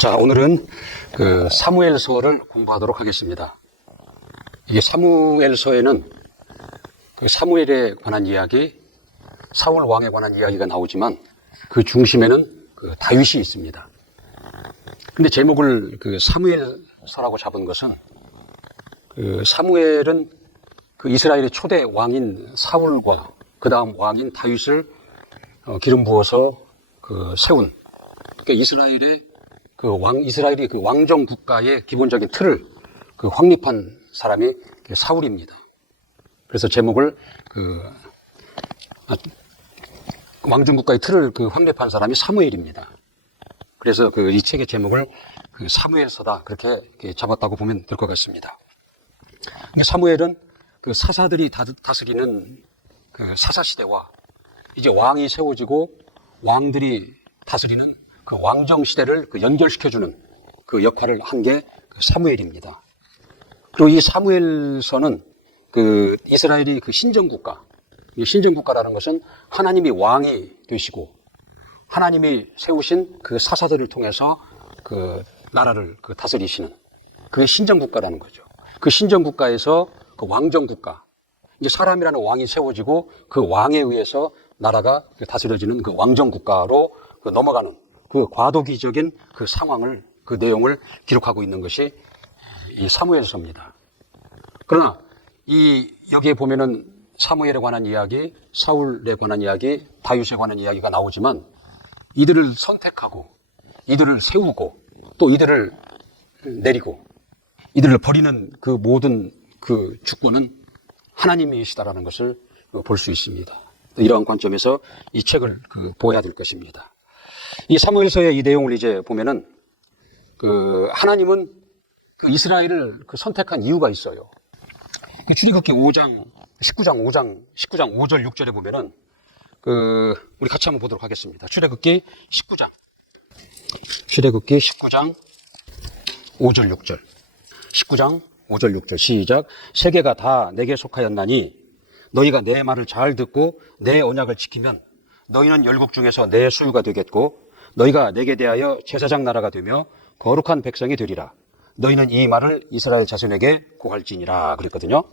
자, 오늘은 그 사무엘서를 공부하도록 하겠습니다. 이게 사무엘서에는 그 사무엘에 관한 이야기, 사울 왕에 관한 이야기가 나오지만 그 중심에는 그 다윗이 있습니다. 근데 제목을 그 사무엘서라고 잡은 것은 그 사무엘은 그 이스라엘의 초대 왕인 사울과 그 다음 왕인 다윗을 기름 부어서 그 세운, 그러니까 이스라엘이 그 왕정 국가의 기본적인 틀을 그 확립한 사람이 사울입니다. 그래서 제목을 왕정 국가의 틀을 그 확립한 사람이 사무엘입니다. 그래서 이 책의 제목을 사무엘서다 그렇게 잡았다고 보면 될 것 같습니다. 사무엘은 그 사사들이 다스리는 그 사사 시대와 이제 왕이 세워지고 왕들이 다스리는 그 왕정 시대를 연결시켜주는 그 역할을 한 게 사무엘입니다. 그리고 이 사무엘서는 그 이스라엘이 그 신정국가, 이 신정국가라는 것은 하나님이 왕이 되시고 하나님이 세우신 그 사사들을 통해서 그 나라를 다스리시는 그게 신정국가라는 거죠. 그 신정국가에서 그 왕정국가, 이제 사람이라는 왕이 세워지고 그 왕에 의해서 나라가 다스려지는 그 왕정국가로 넘어가는 그 과도기적인 그 상황을, 그 내용을 기록하고 있는 것이 이 사무엘서입니다. 그러나 여기에 보면은 사무엘에 관한 이야기, 사울에 관한 이야기, 다윗에 관한 이야기가 나오지만 이들을 선택하고 이들을 세우고 또 이들을 내리고 이들을 버리는 그 모든 그 주권은 하나님이시다라는 것을 볼 수 있습니다. 이러한 관점에서 이 책을 보아야 될 것입니다. 이 사무엘서의 이 내용을 이제 보면은 하나님은 이스라엘을 선택한 이유가 있어요. 출애굽기 19장 5절 6절에 보면은 우리 같이 한번 보도록 하겠습니다. 출애굽기 19장 5절 6절 19장 5절 6절 시작. 세계가 다 내게 속하였나니 너희가 내 말을 잘 듣고 내 언약을 지키면 너희는 열국 중에서 내 소유가 되겠고 너희가 내게 대하여 제사장 나라가 되며 거룩한 백성이 되리라. 너희는 이 말을 이스라엘 자손에게 고할지니라 그랬거든요.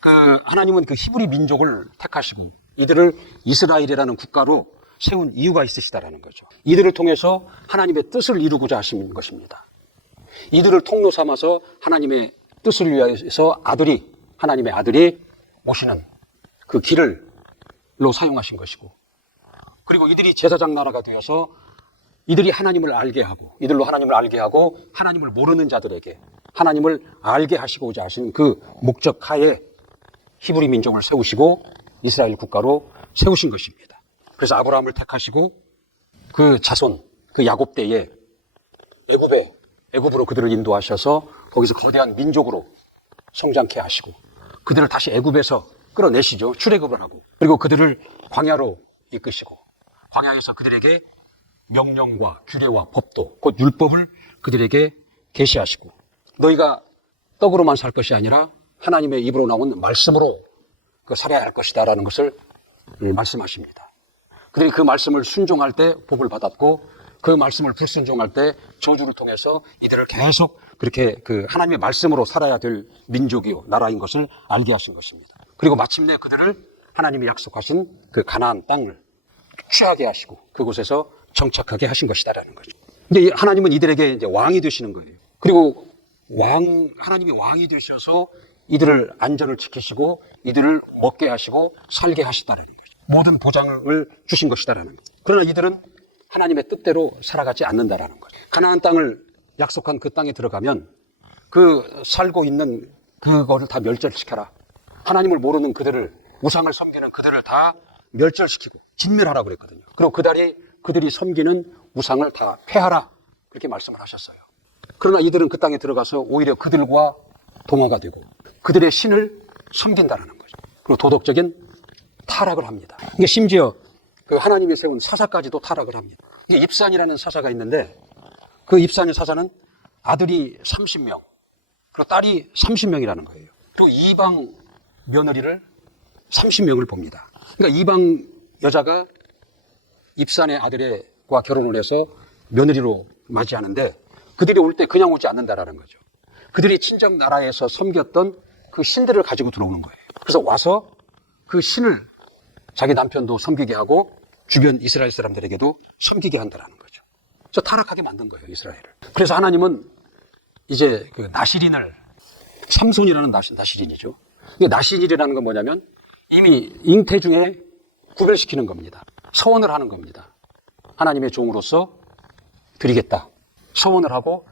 하나님은 히브리 민족을 택하시고 이들을 이스라엘이라는 국가로 세운 이유가 있으시다라는 거죠. 이들을 통해서 하나님의 뜻을 이루고자 하신 것입니다. 이들을 통로 삼아서 하나님의 뜻을 위해서 하나님의 아들이 오시는 그 길을로 사용하신 것이고, 그리고 이들이 제사장 나라가 되어서 이들이 하나님을 알게 하고, 이들로 하나님을 알게 하고 하나님을 모르는 자들에게 하나님을 알게 하시고자 하시는 그 목적 하에 히브리 민족을 세우시고 이스라엘 국가로 세우신 것입니다. 그래서 아브라함을 택하시고 그 자손, 그 야곱 때에 애굽으로 그들을 인도하셔서 거기서 거대한 민족으로 성장케 하시고 그들을 다시 애굽에서 끌어내시죠. 출애굽을 하고, 그리고 그들을 광야로 이끄시고 광야에서 그들에게 명령과 규례와 법도, 곧 율법을 그들에게 계시하시고 너희가 떡으로만 살 것이 아니라 하나님의 입으로 나온 말씀으로 살아야 할 것이다 라는 것을 말씀하십니다. 그들이 그 말씀을 순종할 때 복을 받았고 그 말씀을 불순종할 때 저주를 통해서 이들을 계속 그렇게 하나님의 말씀으로 살아야 될 민족이요 나라인 것을 알게 하신 것입니다. 그리고 마침내 그들을 하나님이 약속하신 그 가나안 땅을 취하게 하시고 그곳에서 정착하게 하신 것이다라는 거죠. 근데 하나님은 이들에게 이제 왕이 되시는 거예요. 그리고 하나님이 왕이 되셔서 이들을 안전을 지키시고 이들을 먹게 하시고 살게 하시다라는 거죠. 모든 보장을 주신 것이다라는 거죠. 그러나 이들은 하나님의 뜻대로 살아가지 않는다라는 거죠. 가나안 땅을 약속한 그 땅에 들어가면 살고 있는 그거를 다 멸절시켜라. 하나님을 모르는 그들을, 우상을 섬기는 그들을 다 멸절시키고 진멸하라 그랬거든요. 그리고 그들이 섬기는 우상을 다 폐하라 그렇게 말씀을 하셨어요. 그러나 이들은 그 땅에 들어가서 오히려 그들과 동화가 되고 그들의 신을 섬긴다는 거죠. 그리고 도덕적인 타락을 합니다. 이게 심지어 하나님이 세운 사사까지도 타락을 합니다. 이게 입산이라는 사사가 있는데 그 입산의 사사는 아들이 30명 그리고 딸이 30명이라는 거예요. 또 이방 며느리를 30명을 봅니다. 그러니까 이방 여자가 입산의 아들과 결혼을 해서 며느리로 맞이하는데 그들이 올 때 그냥 오지 않는다라는 거죠. 그들이 친정 나라에서 섬겼던 그 신들을 가지고 들어오는 거예요. 그래서 와서 그 신을 자기 남편도 섬기게 하고 주변 이스라엘 사람들에게도 섬기게 한다라는 거죠. 그래서 타락하게 만든 거예요, 이스라엘을. 그래서 하나님은 이제 그 나시린을, 삼손이라는 나시린이죠. 나시린이라는 건 뭐냐면 이미 잉태 중에 구별시키는 겁니다. 서원을 하는 겁니다. 하나님의 종으로서 드리겠다. 서원을 하고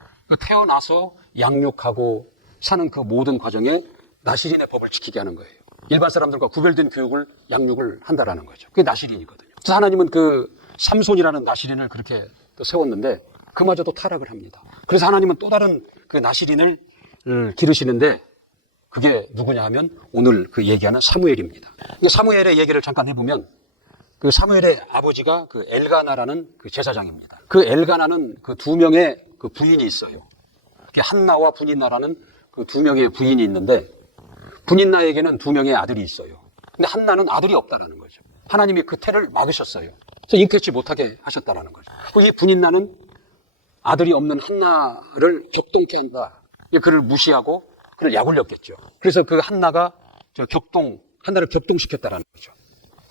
태어나서 양육하고 사는 그 모든 과정에 나시린의 법을 지키게 하는 거예요. 일반 사람들과 구별된 교육을, 양육을 한다라는 거죠. 그게 나시린이거든요. 그래서 하나님은 그 삼손이라는 나시린을 그렇게 또 세웠는데 그마저도 타락을 합니다. 그래서 하나님은 또 다른 그 나시린을 기르시는데 그게 누구냐 하면 오늘 그 얘기하는 사무엘입니다. 사무엘의 얘기를 잠깐 해보면 그 사무엘의 아버지가 그 엘가나라는 그 제사장입니다. 그 엘가나는 그 두 명의 그 부인이 있어요. 한나와 분인나라는 그 두 명의 부인이 있는데 분인나에게는 두 명의 아들이 있어요. 근데 한나는 아들이 없다라는 거죠. 하나님이 그 태를 막으셨어요. 그래서 잉태치 못하게 하셨다라는 거죠. 이 분인나는 아들이 없는 한나를 격동케 한다. 그를 무시하고 그를 약올렸겠죠. 그래서 그 한나가 한나를 격동시켰다라는 거죠.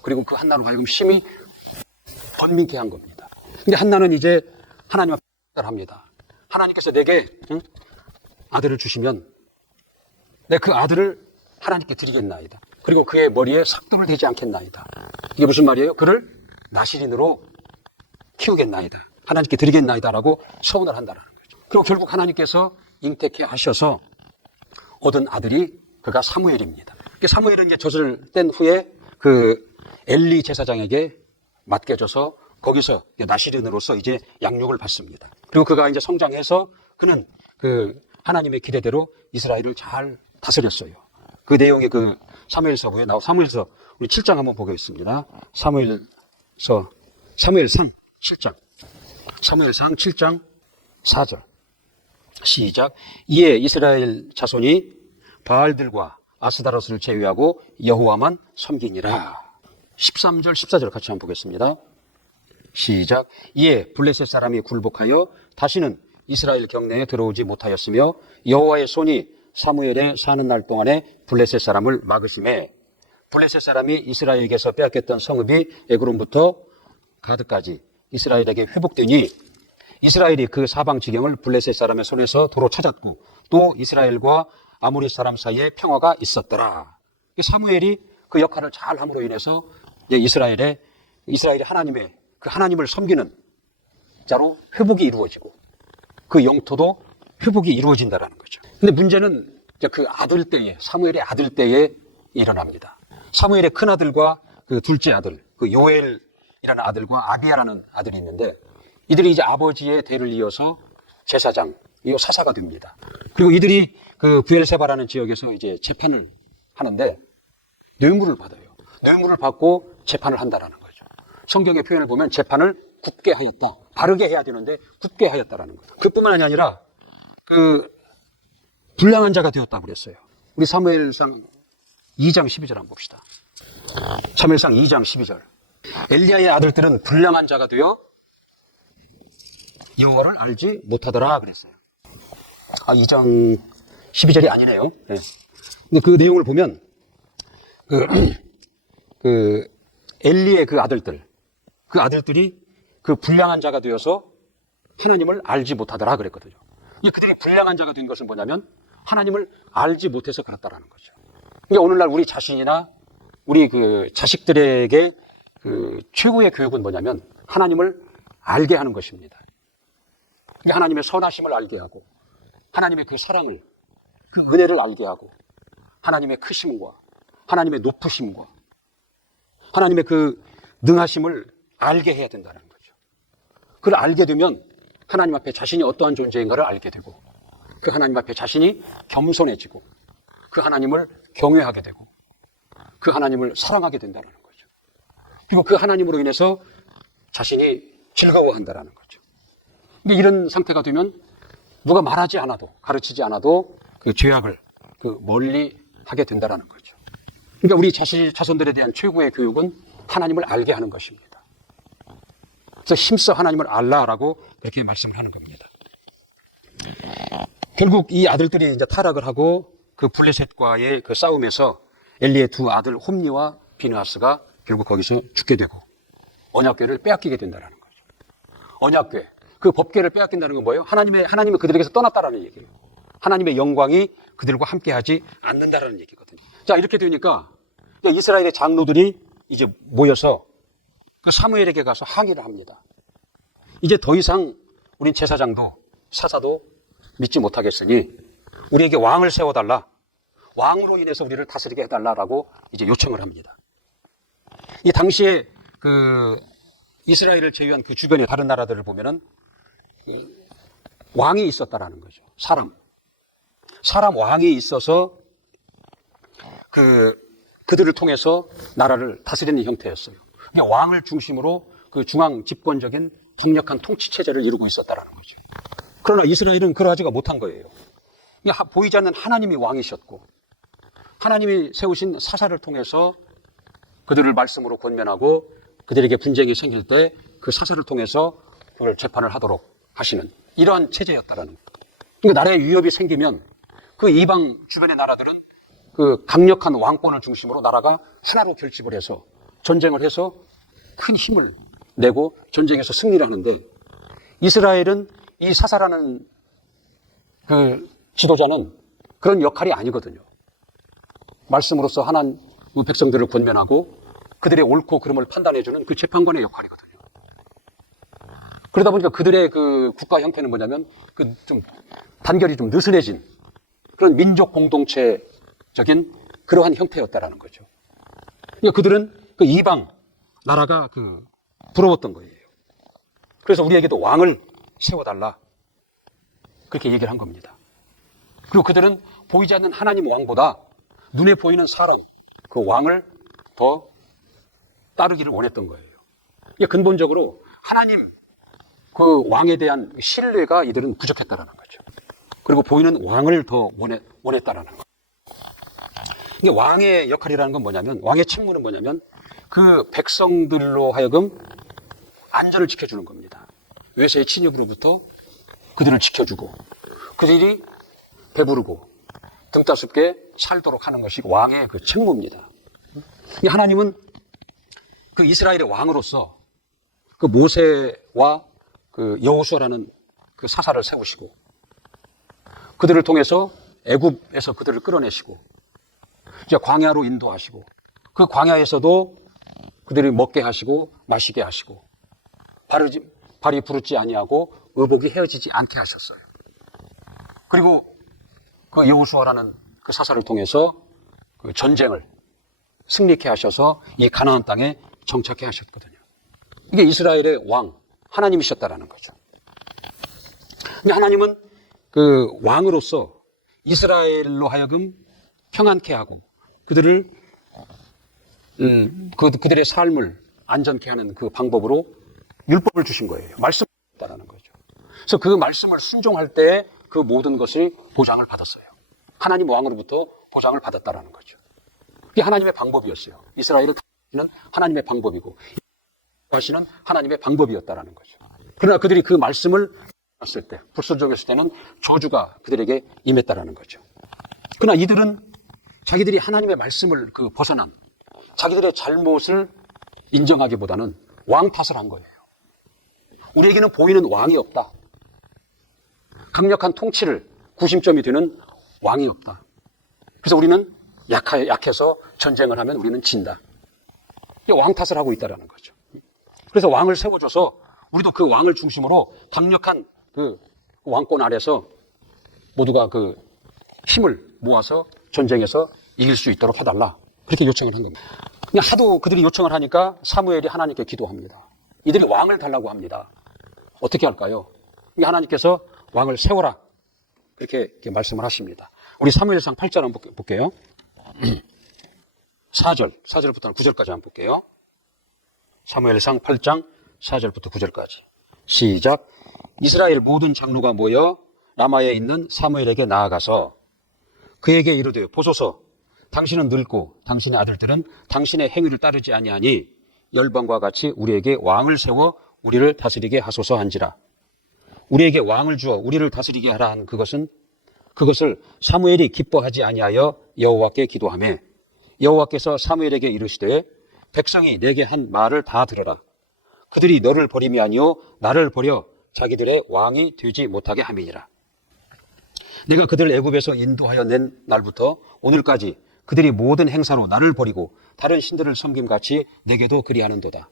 그리고 그 한나로 하여금 심히 번민케 한 겁니다. 근데 한나는 이제 하나님 앞에 합니다. 하나님께서 내게 아들을 주시면 내 그 아들을 하나님께 드리겠나이다. 그리고 그의 머리에 삭도를 대지 않겠나이다. 이게 무슨 말이에요? 그를 나시린으로 키우겠나이다. 하나님께 드리겠나이다라고 서원을 한다라는 거죠. 그리고 결국 하나님께서 잉태케 하셔서 얻은 아들이 그가 사무엘입니다. 사무엘은 이제 젖을 뗀 후에 그 엘리 제사장에게 맡겨져서 거기서 나시린으로서 이제 양육을 받습니다. 그리고 그가 이제 성장해서 그는 그 하나님의 기대대로 이스라엘을 잘 다스렸어요. 그 내용이 그 사무엘서부에 사무엘서 우리 7장 한번 보겠습니다. 사무엘상 7장. 사무엘상 7장 4절. 시작. 이에 이스라엘 자손이 바알들과 아스다로스를 제외하고 여호와만 섬기니라. 13절 14절 같이 한번 보겠습니다. 시작. 이에 블레셋 사람이 굴복하여 다시는 이스라엘 경내에 들어오지 못하였으며 여호와의 손이 사무엘에 사는 날 동안에 블레셋 사람을 막으심에 블레셋 사람이 이스라엘에게서 빼앗겼던 성읍이 에그론부터 가드까지 이스라엘에게 회복되니 이스라엘이 그 사방 지경을 블레셋 사람의 손에서 도로 찾았고 또 이스라엘과 아모리 사람 사이에 평화가 있었더라. 사무엘이 그 역할을 잘 함으로 인해서 이스라엘이 하나님의 그 하나님을 섬기는 자로 회복이 이루어지고 그 영토도 회복이 이루어진다라는 거죠. 근데 문제는 그 아들 때에, 사무엘의 아들 때에 일어납니다. 사무엘의 큰 아들과 그 둘째 아들, 그 요엘이라는 아들과 아비야라는 아들이 있는데 이들이 이제 아버지의 대를 이어서 제사장, 사사가 됩니다. 그리고 이들이 그 부엘세바라는 지역에서 이제 재판을 하는데 뇌물을 받아요. 뇌물을 받고 재판을 한다라는 거죠. 성경의 표현을 보면 재판을 굽게 하였다. 바르게 해야 되는데 굽게 하였다라는 거죠. 그뿐만 아니라 그 불량한 자가 되었다고 그랬어요. 우리 사무엘상 2장 12절 한번 봅시다. 사무엘상 2장 12절. 엘리야의 아들들은 불량한 자가 되어 여호와를 알지 못하더라 그랬어요. 2장 12절이 아니네요. 네. 근데 그 내용을 보면 그 엘리의 그 아들들이 그 불량한 자가 되어서 하나님을 알지 못하더라 그랬거든요. 그들이 불량한 자가 된 것은 뭐냐면 하나님을 알지 못해서 그렇다라는 거죠. 그러니까 오늘날 우리 자신이나 우리 그 자식들에게 그 최고의 교육은 뭐냐면 하나님을 알게 하는 것입니다. 그러니까 하나님의 선하심을 알게 하고 하나님의 그 사랑을, 그 은혜를 알게 하고 하나님의 크심과 하나님의 높으심과 하나님의 그 능하심을 알게 해야 된다는 거죠. 그걸 알게 되면 하나님 앞에 자신이 어떠한 존재인가를 알게 되고 그 하나님 앞에 자신이 겸손해지고 그 하나님을 경외하게 되고 그 하나님을 사랑하게 된다는 거죠. 그리고 그 하나님으로 인해서 자신이 즐거워한다는 거죠. 근데 이런 상태가 되면 누가 말하지 않아도, 가르치지 않아도 그 죄악을 멀리 하게 된다는 거죠. 그러니까 우리 자손들에 대한 최고의 교육은 하나님을 알게 하는 것입니다. 그래서 힘써 하나님을 알라라고 그렇게 말씀을 하는 겁니다. 결국 이 아들들이 이제 타락을 하고 그 블레셋과의 그 싸움에서 엘리의 두 아들 홈니와 비느하스가 결국 거기서 죽게 되고 언약궤를 빼앗기게 된다는 거죠. 언약궤, 그 법궤를 빼앗긴다는 건 뭐예요? 하나님이 그들에게서 떠났다라는 얘기예요. 하나님의 영광이 그들과 함께하지 않는다라는 얘기거든요. 자, 이렇게 되니까 이스라엘의 장로들이 이제 모여서 그 사무엘에게 가서 항의를 합니다. 이제 더 이상 우린 제사장도 사사도 믿지 못하겠으니 우리에게 왕을 세워달라. 왕으로 인해서 우리를 다스리게 해달라라고 이제 요청을 합니다. 이 당시에 그 이스라엘을 제외한 그 주변의 다른 나라들을 보면은 왕이 있었다라는 거죠. 사람 왕이 있어서 그들을 통해서 나라를 다스리는 형태였어요. 왕을 중심으로 그 중앙 집권적인 강력한 통치 체제를 이루고 있었다라는 거죠. 그러나 이스라엘은 그러하지가 못한 거예요. 보이지 않는 하나님이 왕이셨고 하나님이 세우신 사사를 통해서 그들을 말씀으로 권면하고 그들에게 분쟁이 생길 때 그 사사를 통해서 그걸 재판을 하도록 하시는 이러한 체제였다라는 거예요. 그러니까 나라에 위협이 생기면 그 이방 주변의 나라들은 그 강력한 왕권을 중심으로 나라가 하나로 결집을 해서 전쟁을 해서 큰 힘을 내고 전쟁에서 승리를 하는데 이스라엘은 이 사사라는 그 지도자는 그런 역할이 아니거든요. 말씀으로서 하나님 백성들을 권면하고 그들의 옳고 그름을 판단해주는 그 재판관의 역할이거든요. 그러다 보니까 그들의 그 국가 형태는 뭐냐면 그 좀 단결이 좀 느슨해진 그런 민족 공동체적인 그러한 형태였다라는 거죠. 그러니까 그들은 그 이방 나라가 그 부러웠던 거예요. 그래서 우리에게도 왕을 세워달라. 그렇게 얘기를 한 겁니다. 그리고 그들은 보이지 않는 하나님 왕보다 눈에 보이는 사람, 그 왕을 더 따르기를 원했던 거예요. 그러니까 근본적으로 하나님 그 왕에 대한 신뢰가 이들은 부족했다라는 거죠. 그리고 보이는 왕을 더 원했다라는 거예요. 그러니까 왕의 역할이라는 건 뭐냐면, 왕의 책무는 뭐냐면 그 백성들로 하여금 안전을 지켜주는 겁니다. 외세의 침입으로부터 그들을 지켜주고 그들이 배부르고 등따숩게 살도록 하는 것이 왕의 그 책무입니다. 하나님은 그 이스라엘의 왕으로서 그 모세와 그 여호수아라는 그 사사를 세우시고 그들을 통해서 애굽에서 그들을 끌어내시고 이제 광야로 인도하시고 그 광야에서도 그들이 먹게 하시고 마시게 하시고 발이 부르지 아니하고 의복이 헤어지지 않게 하셨어요. 그리고 그 여호수아라는 그 사사를 통해서 그 전쟁을 승리케 하셔서 이 가나안 땅에 정착해 하셨거든요. 이게 이스라엘의 왕 하나님이셨다라는 거죠. 하나님은 그 왕으로서 이스라엘로 하여금 평안케 하고 그들의 삶을 안전케 하는 그 방법으로 율법을 주신 거예요. 말씀이었다라는 거죠. 그래서 그 말씀을 순종할 때 그 모든 것이 보장을 받았어요. 하나님 왕으로부터 보장을 받았다라는 거죠. 이게 하나님의 방법이었어요. 이스라엘을 다스리는 하나님의 방법이고 하시는 하나님의 방법이었다라는 거죠. 그러나 그들이 그 말씀을 했을 때, 불순종했을 때는 저주가 그들에게 임했다라는 거죠. 그러나 이들은 자기들이 하나님의 말씀을 벗어난 자기들의 잘못을 인정하기보다는 왕 탓을 한 거예요. 우리에게는 보이는 왕이 없다. 강력한 통치를 구심점이 되는 왕이 없다. 그래서 우리는 약해서 전쟁을 하면 우리는 진다. 왕 탓을 하고 있다는 거죠. 그래서 왕을 세워줘서 우리도 그 왕을 중심으로 강력한 그 왕권 아래서 모두가 그 힘을 모아서 전쟁에서 이길 수 있도록 해달라. 그렇게 요청을 한 겁니다. 그냥 하도 그들이 요청을 하니까 사무엘이 하나님께 기도합니다. 이들이 왕을 달라고 합니다. 어떻게 할까요? 하나님께서 왕을 세워라. 그렇게 말씀을 하십니다. 우리 사무엘상 8절 한번 볼게요. 4절부터 9절까지 한번 볼게요. 사무엘상 8장 4절부터 9절까지. 시작. 이스라엘 모든 장로가 모여 라마에 있는 사무엘에게 나아가서 그에게 이르되 보소서 당신은 늙고 당신의 아들들은 당신의 행위를 따르지 아니하니 열방과 같이 우리에게 왕을 세워 우리를 다스리게 하소서 한지라. 우리에게 왕을 주어 우리를 다스리게 하라 한 그것은 그것을 사무엘이 기뻐하지 아니하여 여호와께 기도하매 여호와께서 사무엘에게 이르시되 백성이 내게 한 말을 다 들어라. 그들이 너를 버림이 아니요 나를 버려 자기들의 왕이 되지 못하게 함이니라. 내가 그들을 애굽에서 인도하여 낸 날부터 오늘까지 그들이 모든 행사로 나를 버리고 다른 신들을 섬김같이 내게도 그리하는도다.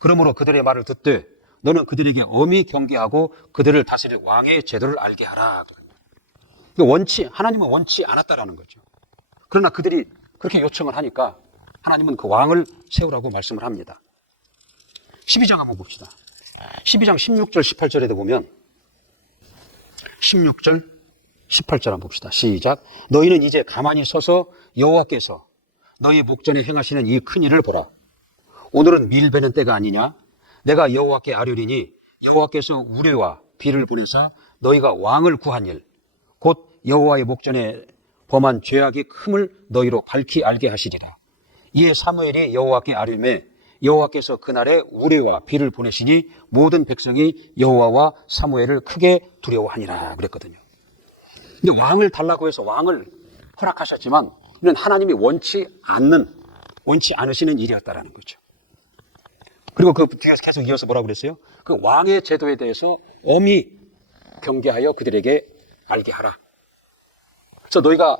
그러므로 그들의 말을 듣되 너는 그들에게 엄히 경계하고 그들을 다스릴 왕의 제도를 알게 하라. 하나님은 원치 않았다라는 거죠. 그러나 그들이 그렇게 요청을 하니까 하나님은 그 왕을 세우라고 말씀을 합니다. 12장 한번 봅시다. 12장 16절 18절에도 보면 16절 18절 한번 봅시다. 시작. 너희는 이제 가만히 서서 여호와께서 너희 목전에 행하시는 이 큰 일을 보라. 오늘은 밀 베는 때가 아니냐? 내가 여호와께 아뢰리니 여호와께서 우레와 비를 보내사 너희가 왕을 구한 일, 곧 여호와의 목전에 범한 죄악이 큼을 너희로 밝히 알게 하시리라. 이에 사무엘이 여호와께 아뢰매 여호와께서 그날에 우레와 비를 보내시니 모든 백성이 여호와와 사무엘을 크게 두려워하니라 그랬거든요. 근데 왕을 달라고 해서 왕을 허락하셨지만 이는 하나님이 원치 않으시는 일이었다라는 거죠. 그리고 그 뒤에서 계속 이어서 뭐라고 그랬어요? 그 왕의 제도에 대해서 엄히 경계하여 그들에게 알게 하라. 그래서 너희가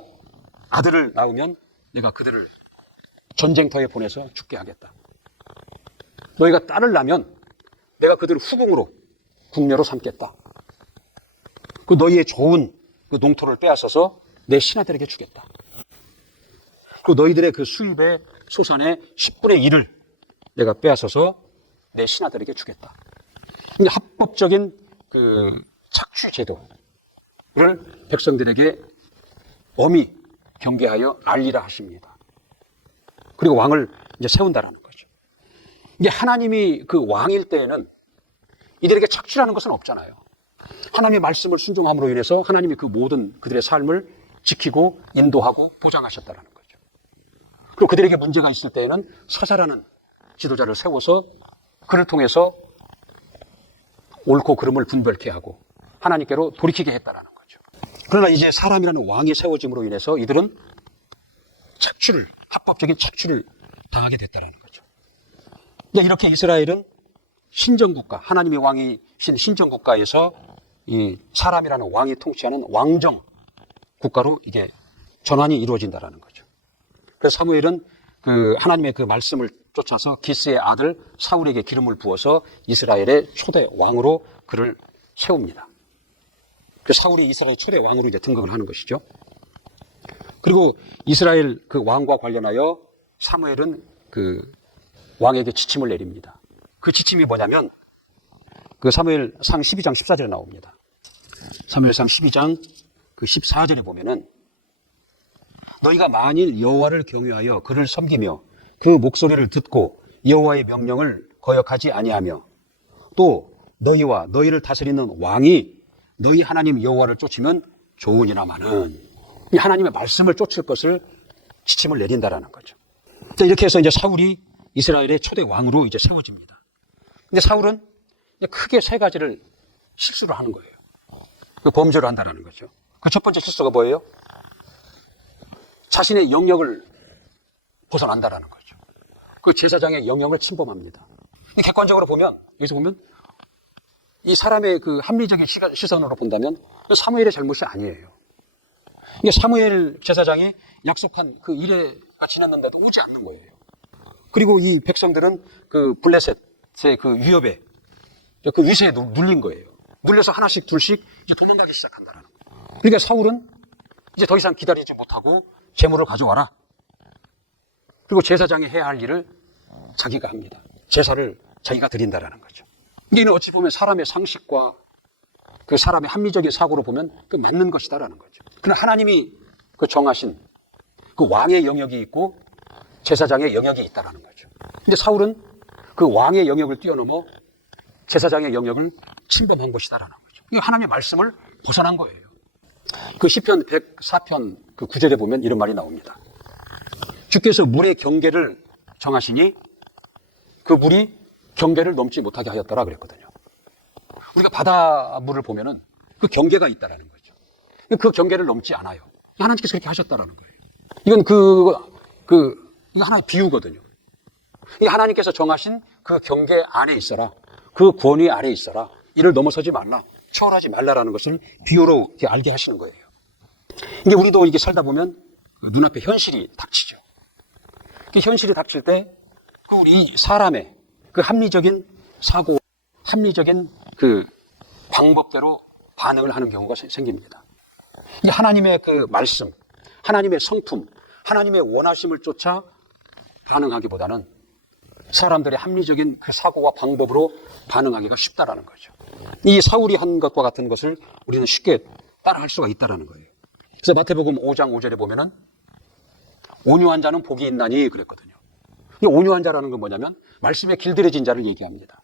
아들을 낳으면 내가 그들을 전쟁터에 보내서 죽게 하겠다. 너희가 딸을 낳으면 내가 그들을 후궁으로 궁녀로 삼겠다. 그 너희의 좋은 그 농토를 빼앗아서 내 신하들에게 주겠다. 그 너희들의 그 수입의 소산의 10분의 1을 내가 빼앗아서 내 신하들에게 주겠다. 이제 합법적인 그 착취 제도를 백성들에게 엄히 경계하여 알리라 하십니다. 그리고 왕을 이제 세운다라는 거죠. 이게 하나님이 그 왕일 때에는 이들에게 착취라는 것은 없잖아요. 하나님의 말씀을 순종함으로 인해서 하나님이 그 모든 그들의 삶을 지키고 인도하고 보장하셨다는 거죠. 그리고 그들에게 문제가 있을 때에는 사사라는 지도자를 세워서 그를 통해서 옳고 그름을 분별케 하고 하나님께로 돌이키게 했다는 거죠. 그러나 이제 사람이라는 왕이 세워짐으로 인해서 이들은 합법적인 착취를 당하게 됐다는 거죠. 이렇게 이스라엘은 신정국가, 하나님의 왕이신 신정국가에서 이 사람이라는 왕이 통치하는 왕정 국가로 이게 전환이 이루어진다는 거죠. 그래서 사무엘은 그 하나님의 그 말씀을 쫓아서 기스의 아들 사울에게 기름을 부어서 이스라엘의 초대 왕으로 그를 세웁니다. 그 사울이 이스라엘 초대 왕으로 이제 등극을 하는 것이죠. 그리고 이스라엘 그 왕과 관련하여 사무엘은 그 왕에게 지침을 내립니다. 그 지침이 뭐냐면 그 사무엘상 12장 14절에 나옵니다. 사무엘상 12장 그 14절에 보면은 너희가 만일 여호와를 경외하여 그를 섬기며 그 목소리를 듣고 여호와의 명령을 거역하지 아니하며 또 너희와 너희를 다스리는 왕이 너희 하나님 여호와를 쫓으면 좋으니라마는 이 하나님의 말씀을 쫓을 것을 지침을 내린다라는 거죠. 이렇게 해서 이제 사울이 이스라엘의 초대 왕으로 이제 세워집니다. 근데 사울은 크게 세 가지를 실수를 하는 거예요. 그 범죄를 한다라는 거죠. 그 첫 번째 실수가 뭐예요? 자신의 영역을 벗어난다라는 거죠. 그 제사장의 영역을 침범합니다. 객관적으로 보면, 여기서 보면, 이 사람의 그 합리적인 시선으로 본다면 사무엘의 잘못이 아니에요. 이게 사무엘 제사장이 약속한 그 일회가 지났는데도 오지 않는 거예요. 그리고 이 백성들은 그 블레셋의 그 위협에, 그 위세에 눌린 거예요. 눌려서 하나씩 둘씩 이제 도망가기 시작한다는 거예요. 그러니까 사울은 이제 더 이상 기다리지 못하고 제물을 가져와라. 그리고 제사장이 해야 할 일을 자기가 합니다. 제사를 자기가 드린다라는 거죠. 이는 어찌 보면 사람의 상식과 그 사람의 합리적인 사고로 보면 그 맞는 것이다라는 거죠. 그러나 하나님이 그 정하신 그 왕의 영역이 있고 제사장의 영역이 있다라는 거죠. 근데 사울은 그 왕의 영역을 뛰어넘어 제사장의 영역을 침범한 것이다라는 거죠. 이게 하나님의 말씀을 벗어난 거예요. 그 시편 104편 그 9절에 보면 이런 말이 나옵니다. 주께서 물의 경계를 정하시니 그 물이 경계를 넘지 못하게 하였더라 그랬거든요. 우리가 바닷물을 보면은 그 경계가 있다라는 거죠. 그 경계를 넘지 않아요. 하나님께서 그렇게 하셨다라는 거예요. 이건 이거 하나의 비유거든요. 이 하나님께서 정하신 그 경계 안에 있어라. 그 권위 아래 있어라. 이를 넘어서지 말라. 초월하지 말라라는 것을 비유로 이렇게 알게 하시는 거예요. 이게 우리도 이게 살다 보면 눈앞에 현실이 닥치죠. 그 현실이 닥칠 때 우리 사람의 그 합리적인 사고, 합리적인 그 방법대로 반응을 하는 경우가 생깁니다. 이 하나님의 그 말씀, 하나님의 성품, 하나님의 원하심을 쫓아 반응하기보다는 사람들의 합리적인 그 사고와 방법으로 반응하기가 쉽다라는 거죠. 이 사울이 한 것과 같은 것을 우리는 쉽게 따라할 수가 있다라는 거예요. 그래서 마태복음 5장 5절에 보면은 온유한 자는 복이 있나니 그랬거든요. 이 온유한 자라는 건 뭐냐면 말씀에 길들여진 자를 얘기합니다.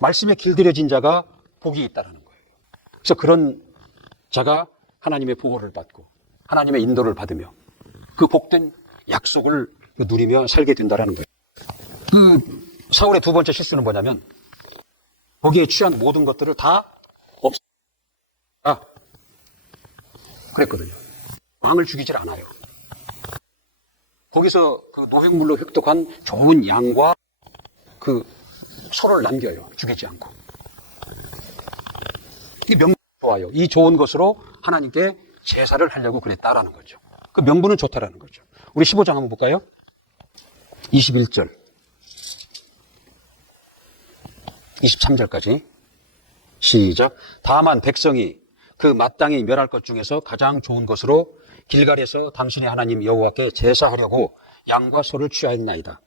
말씀에 길들여진 자가 복이 있다라는 거예요. 그래서 그런 자가 하나님의 보호를 받고 하나님의 인도를 받으며 그 복된 약속을 누리며 살게 된다라는 거예요. 그 사울의 두 번째 실수는 뭐냐면 거기에 취한 모든 것들을 다 없애라 그랬거든요. 왕을 죽이질 않아요. 거기서 그 노획물로 획득한 좋은 양과 그 소를 남겨요. 죽이지 않고. 이 명분이 좋아요. 이 좋은 것으로 하나님께 제사를 하려고 그랬다라는 거죠. 그 명분은 좋다라는 거죠. 우리 15장 한번 볼까요? 21절. 23절까지. 시작. 다만 백성이 그 마땅히 멸할 것 중에서 가장 좋은 것으로 길갈에서 당신의 하나님 여호와께 제사하려고 양과 소를 취하였나이다.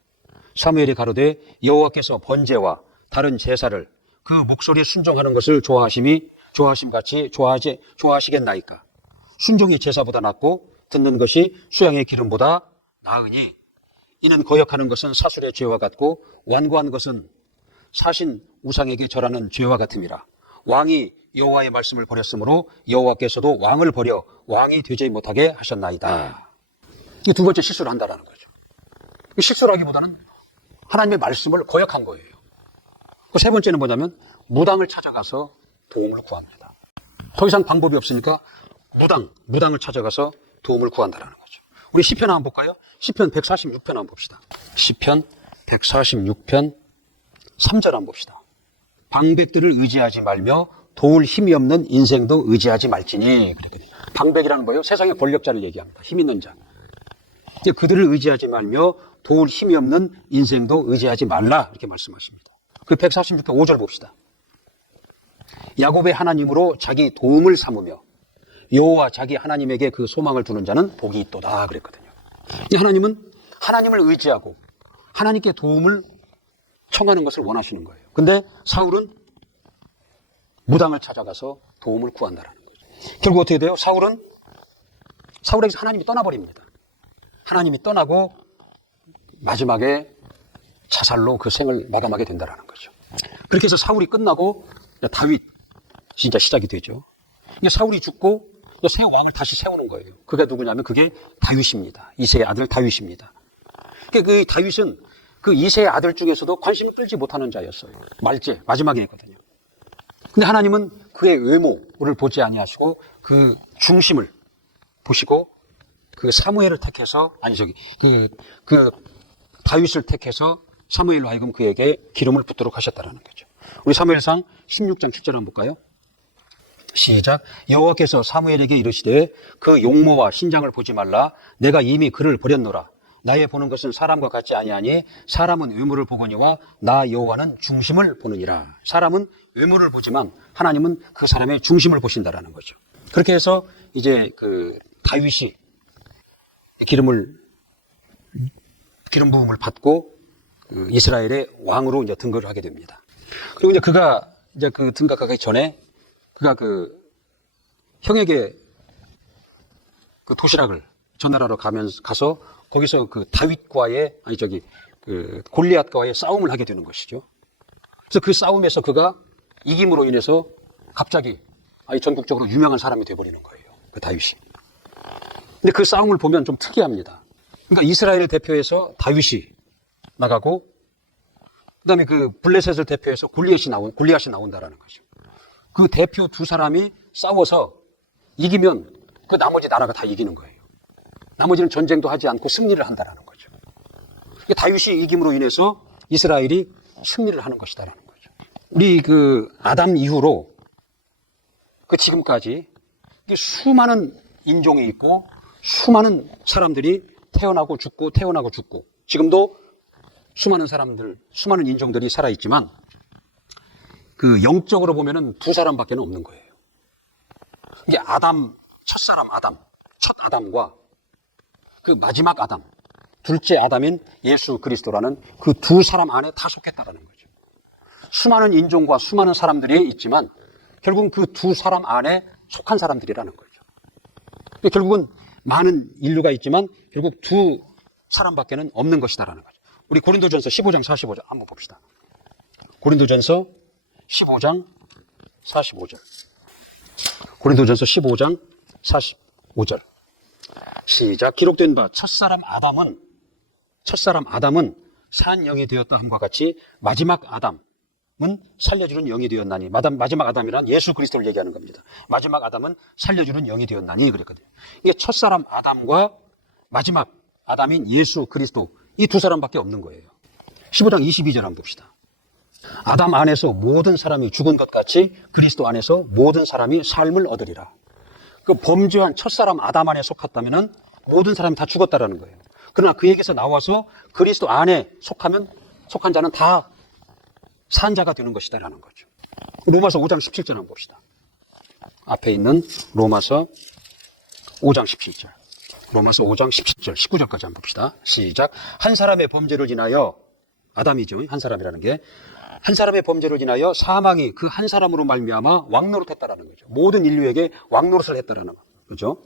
사무엘이 가로되 여호와께서 번제와 다른 제사를 그 목소리에 순종하는 것을 좋아하심같이 좋아하시겠나이까. 순종이 제사보다 낫고 듣는 것이 수양의 기름보다 나으니 이는 거역하는 것은 사술의 죄와 같고 완고한 것은 사신 우상에게 절하는 죄와 같음이라. 왕이 여호와의 말씀을 버렸으므로 여호와께서도 왕을 버려 왕이 되지 못하게 하셨나이다. 이 두 번째 실수를 한다는 거죠. 실수라기보다는 하나님의 말씀을 거역한 거예요. 그 세 번째는 뭐냐면 무당을 찾아가서 도움을 구합니다. 더 이상 방법이 없으니까 무당을 찾아가서 도움을 구한다는 거죠. 우리 시편 한번 볼까요? 시편 146편 한번 봅시다. 시편 146편 3절 한번 봅시다. 방백들을 의지하지 말며 도울 힘이 없는 인생도 의지하지 말지니. 그랬더니 방백이라는 거예요. 세상의 권력자를 얘기합니다. 힘 있는 자. 그들을 의지하지 말며 도울 힘이 없는 인생도 의지하지 말라. 이렇게 말씀하십니다. 그 146편 5절 봅시다. 야곱의 하나님으로 자기 도움을 삼으며 여호와 자기 하나님에게 그 소망을 두는 자는 복이 있도다. 그랬거든요. 하나님은 하나님을 의지하고 하나님께 도움을 청하는 것을 원하시는 거예요. 근데 사울은 무당을 찾아가서 도움을 구한다는 거죠. 결국 어떻게 돼요? 사울에게서 하나님이 떠나버립니다. 하나님이 떠나고 마지막에 자살로 그 생을 마감하게 된다는 거죠. 그렇게 해서 사울이 끝나고 다윗 진짜 시작이 되죠. 사울이 죽고 새 왕을 다시 세우는 거예요. 그게 누구냐면 그게 다윗입니다. 이새의 아들 다윗입니다. 그 다윗은 그 이새의 아들 중에서도 관심을 끌지 못하는 자였어요. 말제 마지막에 했거든요. 근데 하나님은 그의 외모를 보지 아니하시고 그 중심을 보시고 그 사무엘을 택해서 그 다윗을 택해서 사무엘로 하여금 그에게 기름을 붓도록 하셨다는 거죠. 우리 사무엘상 16장 7절 한번 볼까요? 시작. 여호와께서 사무엘에게 이르시되 그 용모와 신장을 보지 말라. 내가 이미 그를 버렸노라. 나의 보는 것은 사람과 같지 아니하니 사람은 외모를 보거니와 나 여호와는 중심을 보느니라. 사람은 외모를 보지만 하나님은 그 사람의 중심을 보신다라는 거죠. 그렇게 해서 이제 그 다윗이 기름 부음을 받고 그 이스라엘의 왕으로 이제 등극을 하게 됩니다. 그리고 이제 그가 이제 그 등극하기 전에 그가 그 형에게 그 도시락을 전달하러 가서 거기서 그 다윗과의 그 골리앗과의 싸움을 하게 되는 것이죠. 그래서 그 싸움에서 그가 이김으로 인해서 갑자기 전국적으로 유명한 사람이 되어버리는 거예요. 그 다윗이. 근데 그 싸움을 보면 좀 특이합니다. 그러니까 이스라엘을 대표해서 다윗이 나가고 그다음에 그 블레셋을 대표해서 골리앗이 나온다라는 거죠. 그 대표 두 사람이 싸워서 이기면 그 나머지 나라가 다 이기는 거예요. 나머지는 전쟁도 하지 않고 승리를 한다는 거죠. 다윗이 이김으로 인해서 이스라엘이 승리를 하는 것이다라는 거죠. 우리 그 아담 이후로 그 지금까지 수많은 인종이 있고 수많은 사람들이 태어나고 죽고 태어나고 죽고 지금도 수많은 사람들, 수많은 인종들이 살아있지만 그 영적으로 보면은 두 사람밖에 없는 거예요. 이게 아담, 첫사람 아담, 첫 아담과 그 마지막 아담, 둘째 아담인 예수 그리스도라는 그 두 사람 안에 다 속했다라는 거죠. 수많은 인종과 수많은 사람들이 있지만 결국은 그 두 사람 안에 속한 사람들이라는 거죠. 결국은 많은 인류가 있지만 결국 두 사람밖에는 없는 것이다라는 거죠. 우리 고린도전서 15장 45절 한번 봅시다. 고린도전서 15장 45절. 고린도전서 15장 45절. 시작. 기록된 바 첫사람 아담은 산 영이 되었다 함과 같이 마지막 아담은 살려주는 영이 되었나니. 마지막 아담이란 예수 그리스도를 얘기하는 겁니다. 마지막 아담은 살려주는 영이 되었나니 그랬거든요. 이게 첫사람 아담과 마지막 아담인 예수 그리스도, 이 두 사람밖에 없는 거예요. 15장 22절 한번 봅시다. 아담 안에서 모든 사람이 죽은 것 같이 그리스도 안에서 모든 사람이 삶을 얻으리라. 그 범죄한 첫사람 아담 안에 속았다면 모든 사람이 다 죽었다라는 거예요. 그러나 그에게서 나와서 그리스도 안에 속한 자는 다 산 자가 되는 것이다라는 거죠. 로마서 5장 17절 한번 봅시다. 앞에 있는 로마서 5장 17절. 로마서 5장 17절, 19절까지 한번 봅시다. 시작. 한 사람의 범죄를 인하여, 아담이죠. 한 사람이라는 게. 한 사람의 범죄를 인하여 사망이 그 한 사람으로 말미암아 왕노릇했다라는 거죠. 모든 인류에게 왕노릇을 했다라는 거죠.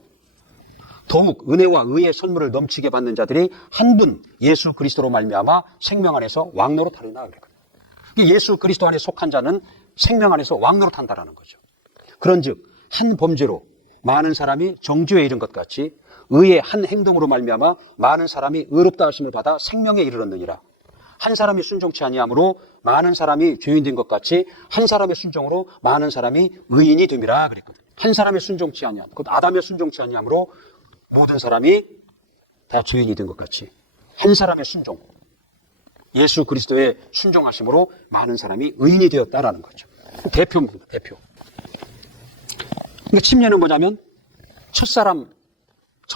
더욱 은혜와 의의 선물을 넘치게 받는 자들이 한 분 예수 그리스도로 말미암아 생명 안에서 왕노릇하리라 그랬거든요. 예수 그리스도 안에 속한 자는 생명 안에서 왕노릇한다라는 거죠. 그런즉 한 범죄로 많은 사람이 정죄에 이른 것 같이 의의 한 행동으로 말미암아 많은 사람이 의롭다 하심을 받아 생명에 이르렀느니라. 한 사람이 순종치 아니함으로 많은 사람이 죄인 된 것 같이 한 사람의 순종으로 많은 사람이 의인이 됨이라 그랬거든요. 한 사람의 순종치 아니함, 곧 아담의 순종치 아니함으로 모든 사람이 다 죄인이 된 것 같이 한 사람의 순종, 예수 그리스도의 순종하심으로 많은 사람이 의인이 되었다라는 거죠. 대표입니다. 대표. 그러니까 침례는 뭐냐면 첫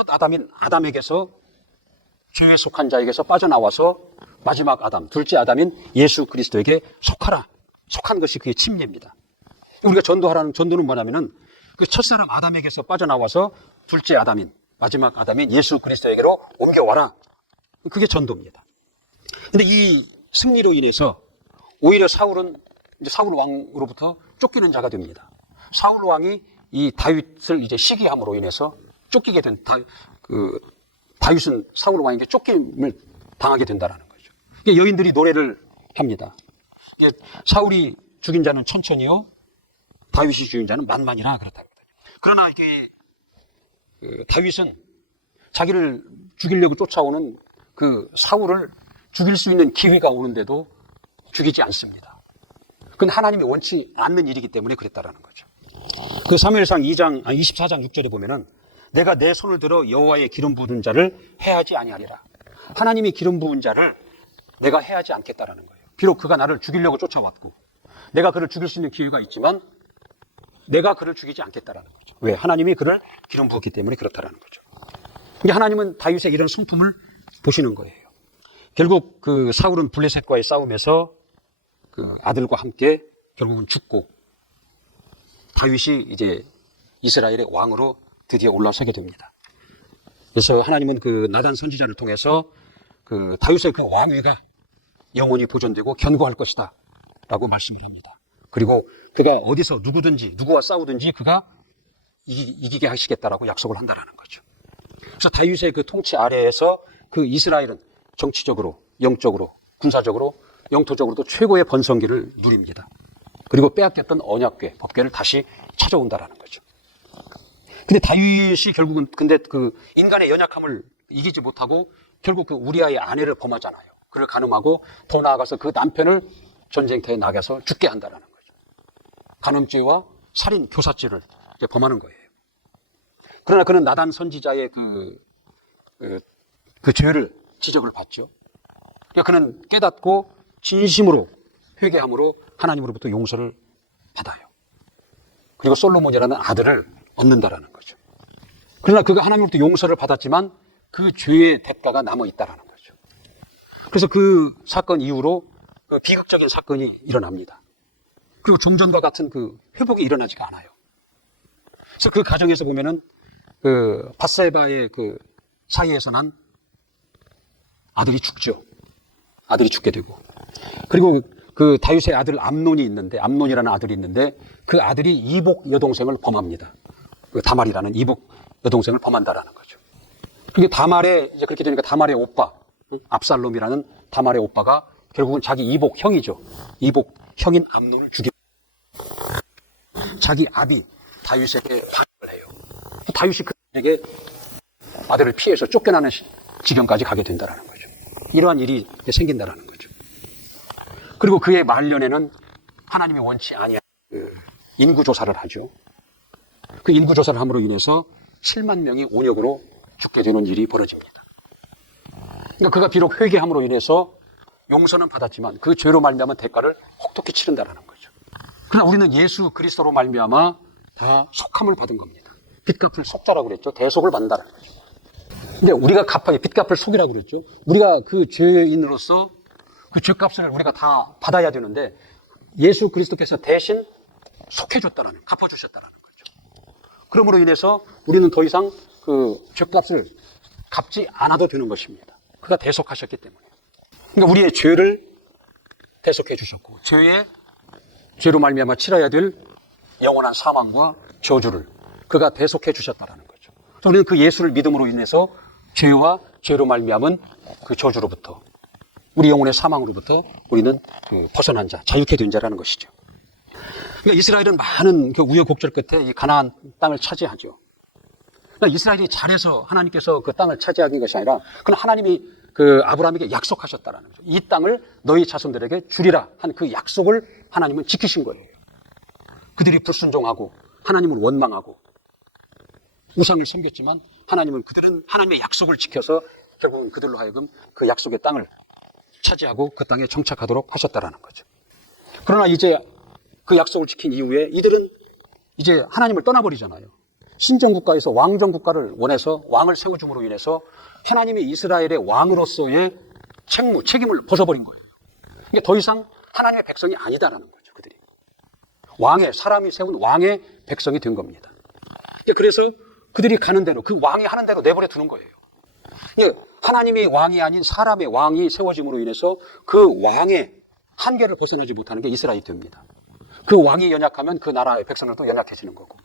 아담인 아담에게서 죄에 속한 자에게서 빠져나와서 마지막 아담, 둘째 아담인 예수 그리스도에게 속한 것이 그게 침례입니다. 우리가 전도는 뭐냐면은 그 첫사람 아담에게서 빠져나와서 둘째 아담인, 마지막 아담인 예수 그리스도에게로 옮겨와라. 그게 전도입니다. 근데 이 승리로 인해서 오히려 사울 왕으로부터 쫓기는 자가 됩니다. 사울 왕이 이 다윗을 이제 시기함으로 인해서 쫓기게 된 다윗은 사울 왕에게 쫓김을 당하게 된다라는 거죠. 여인들이 노래를 합니다. 사울이 죽인 자는 천천히요, 다윗이 죽인 자는 만만이라 그렇다고. 그러나 이게 다윗은 자기를 죽이려고 쫓아오는 그 사울을 죽일 수 있는 기회가 오는데도 죽이지 않습니다. 그건 하나님이 원치 않는 일이기 때문에 그랬다라는 거죠. 그 사무엘상 24장 6절에 보면은 내가 내 손을 들어 여호와의 기름 부은 자를 해하지 아니하리라. 하나님이 기름 부은 자를 내가 해하지 않겠다라는 거예요. 비록 그가 나를 죽이려고 쫓아왔고 내가 그를 죽일 수 있는 기회가 있지만 내가 그를 죽이지 않겠다라는 거죠. 왜? 하나님이 그를 기름 부었기 때문에 그렇다라는 거죠. 근데 하나님은 다윗의 이런 성품을 보시는 거예요. 결국 그 사울은 블레셋과의 싸움에서 그 아들과 함께 결국은 죽고 다윗이 이제 이스라엘의 왕으로 드디어 올라서게 됩니다. 그래서 하나님은 그 나단 선지자를 통해서 그 다윗의 그 왕위가 영원히 보존되고 견고할 것이다 라고 말씀을 합니다. 그리고 그가 어디서 누구와 싸우든지 그가 이기게 하시겠다라고 약속을 한다라는 거죠. 그래서 다윗의 그 통치 아래에서 그 이스라엘은 정치적으로, 영적으로, 군사적으로, 영토적으로도 최고의 번성기를 누립니다. 그리고 빼앗겼던 언약궤, 법궤를 다시 찾아온다라는 거죠. 근데 다윗이 결국은 그 인간의 연약함을 이기지 못하고 결국 그 우리아의 아내를 범하잖아요. 그를 간음하고 더 나아가서 그 남편을 전쟁터에 나가서 죽게 한다라는 거죠. 간음죄와 살인, 교사죄를 범하는 거예요. 그러나 그는 나단 선지자의 그 죄를 지적을 받죠. 그러니까 그는 깨닫고 진심으로 회개함으로 하나님으로부터 용서를 받아요. 그리고 솔로몬이라는 아들을 얻는다라는 거죠. 그러나 그가 하나님으로부터 용서를 받았지만 그 죄의 대가가 남아있다라는 거죠. 그래서 그 사건 이후로 그 비극적인 사건이 일어납니다. 그리고 좀 전과 같은 그 회복이 일어나지가 않아요. 그래서 그 가정에서 보면은 그 밧세바의 그 사이에서 난 아들이 죽죠. 아들이 죽게 되고. 그리고 그 다윗의 아들 암논이 있는데, 암논이라는 아들이 있는데 그 아들이 이복 여동생을 범합니다. 그 다말이라는 이복 여동생을 범한다라는 거죠. 그게 다말의, 이제 그렇게 되니까 다말의 오빠, 압살롬이라는 다말의 오빠가 결국은 자기 이복 형이죠. 이복 형인 암논을 죽입니다. 자기 아비 다윗에게 반역을 해요. 다윗이 그에게 아들을 피해서 쫓겨나는 지경까지 가게 된다는 거죠. 이러한 일이 생긴다는 거죠. 그리고 그의 말년에는 하나님이 원치 아니한 인구조사를 하죠. 그 인구조사를 함으로 인해서 7만 명이 온역으로 죽게 되는 일이 벌어집니다. 그러니까 그가 비록 회개함으로 인해서 용서는 받았지만 그 죄로 말미암은 대가를 혹독히 치른다는 거죠. 그러나 우리는 예수 그리스도로 말미암아 다 속함을 받은 겁니다. 빚갚을 속자라고 그랬죠. 대속을 받는다는 거죠. 근데 우리가 갚아야 빚갚을 속이라고 그랬죠. 우리가 그 죄인으로서 그 죄값을 우리가 다 받아야 되는데 예수 그리스도께서 대신 속해줬다는, 갚아주셨다는 거죠. 그러므로 인해서 우리는 더 이상 그 죄값을 갚지 않아도 되는 것입니다. 그가 대속하셨기 때문에. 그러니까 우리의 죄를 대속해 주셨고 죄로 말미암아 치러야 될 영원한 사망과 저주를 그가 대속해 주셨다는 거죠. 우리는 그 예수를 믿음으로 인해서 죄와 죄로 말미암은 그 저주로부터 우리 영혼의 사망으로부터 우리는 그 벗어난 자, 자유케 된 자라는 것이죠. 그러니까 이스라엘은 많은 그 우여곡절 끝에 이 가나안 땅을 차지하죠. 그러니까 이스라엘이 잘해서 하나님께서 그 땅을 차지하는 것이 아니라 그건 하나님이 그 아브라함에게 약속하셨다라는 거죠. 이 땅을 너희 자손들에게 주리라 한 그 약속을 하나님은 지키신 거예요. 그들이 불순종하고 하나님을 원망하고 우상을 섬겼지만 그들은 하나님의 약속을 지켜서 결국은 그들로 하여금 그 약속의 땅을 차지하고 그 땅에 정착하도록 하셨다라는 거죠. 그러나 이제 그 약속을 지킨 이후에 이들은 이제 하나님을 떠나버리잖아요. 신정국가에서 왕정국가를 원해서 왕을 세워줌으로 인해서 하나님이 이스라엘의 왕으로서의 책임을 벗어버린 거예요. 그러니까 더 이상 하나님의 백성이 아니다라는 거죠. 그들이 사람이 세운 왕의 백성이 된 겁니다. 그래서 그들이 가는 대로, 그 왕이 하는 대로 내버려 두는 거예요. 하나님이 왕이 아닌 사람의 왕이 세워짐으로 인해서 그 왕의 한계를 벗어나지 못하는 게 이스라엘이 됩니다. 그 왕이 연약하면 그 나라의 백성들도 연약해지는 거고,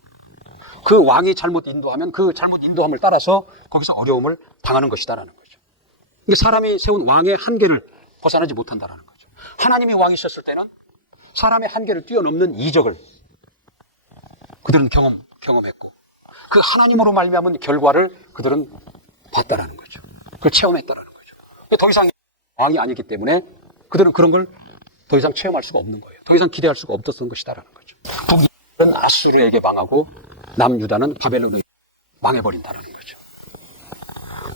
그 왕이 잘못 인도하면 그 잘못 인도함을 따라서 거기서 어려움을 당하는 것이다라는 거죠. 사람이 세운 왕의 한계를 벗어나지 못한다라는 거죠. 하나님이 왕이셨을 때는 사람의 한계를 뛰어넘는 이적을 그들은 경험했고, 그 하나님으로 말미암은 결과를 그들은 봤다라는 거죠. 그걸 체험했다라는 거죠. 더 이상 왕이 아니기 때문에 그들은 그런 걸 더 이상 체험할 수가 없는 거예요. 더 이상 기대할 수가 없었던 것이다라는 거죠. 북유다는 아수르에게 망하고 남유다는 바벨론에 망해버린다는 거죠.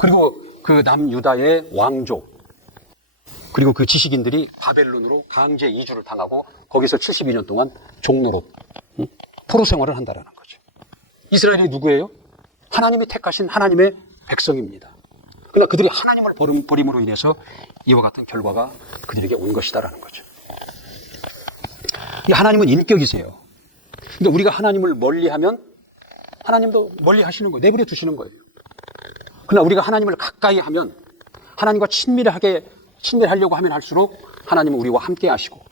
그리고 그 남유다의 왕조, 그리고 그 지식인들이 바벨론으로 강제 이주를 당하고 거기서 72년 동안 종노릇, 포로 생활을 한다는 거죠. 이스라엘이 누구예요? 하나님이 택하신 하나님의 백성입니다. 그러나 그들이 하나님을 버림으로 인해서 이와 같은 결과가 그들에게 온 것이다라는 거죠. 하나님은 인격이세요. 그러니까 우리가 하나님을 멀리하면 하나님도 멀리하시는 거예요. 내버려 두시는 거예요. 그러나 우리가 하나님을 가까이 하면, 하나님과 친밀하려고 하면 할수록 하나님은 우리와 함께 하시고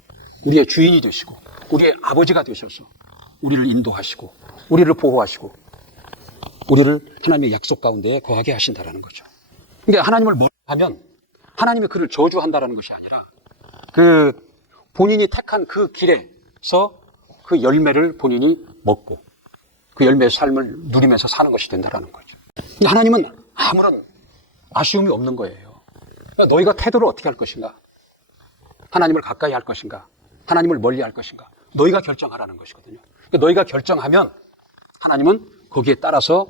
우리의 주인이 되시고 우리의 아버지가 되셔서 우리를 인도하시고 우리를 보호하시고 우리를 하나님의 약속 가운데 거하게 하신다라는 거죠. 그러니까 하나님을 멀리하면 하나님이 그를 저주한다라는 것이 아니라 그 본인이 택한 그 길에서 그 열매를 본인이 먹고 그 열매의 삶을 누리면서 사는 것이 된다라는 거죠. 하나님은 아무런 아쉬움이 없는 거예요. 그러니까 너희가 태도를 어떻게 할 것인가? 하나님을 가까이 할 것인가? 하나님을 멀리 할 것인가? 너희가 결정하라는 것이거든요. 그러니까 너희가 결정하면 하나님은 거기에 따라서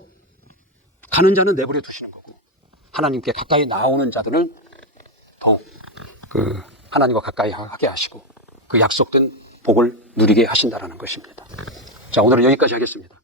가는 자는 내버려 두시는 거고, 하나님께 가까이 나오는 자들은 더 하나님과 가까이 하게 하시고 그 약속된 복을 누리게 하신다라는 것입니다. 자, 오늘은 여기까지 하겠습니다.